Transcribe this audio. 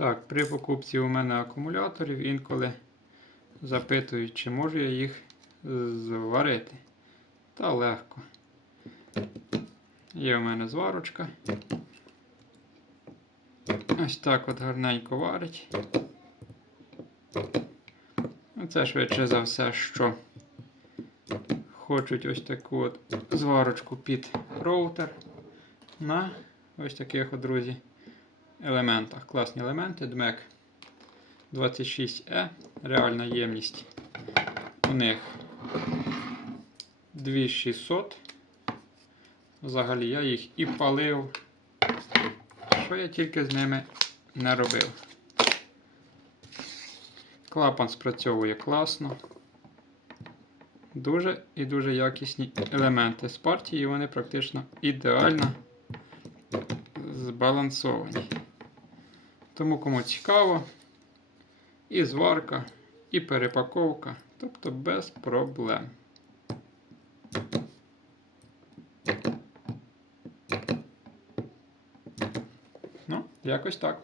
Так, при покупці у мене акумуляторів інколи запитують, чи можу я їх зварити. Та легко. Є у мене зварочка. Ось так от гарненько варить. Ну, Це швидше за все, що хочуть ось таку от зварочку під роутер на ось таких от, друзі, елементах. Класні елементи, DMEC 26E, реальна ємність у них 2600. Взагалі я їх і палив. Що я тільки з ними не робив. Клапан спрацьовує класно. Дуже і дуже якісні елементи з партії, вони практично ідеально збалансовані. Тому кому цікаво, і зварка, і перепаковка, тобто без проблем. Ну, якось так.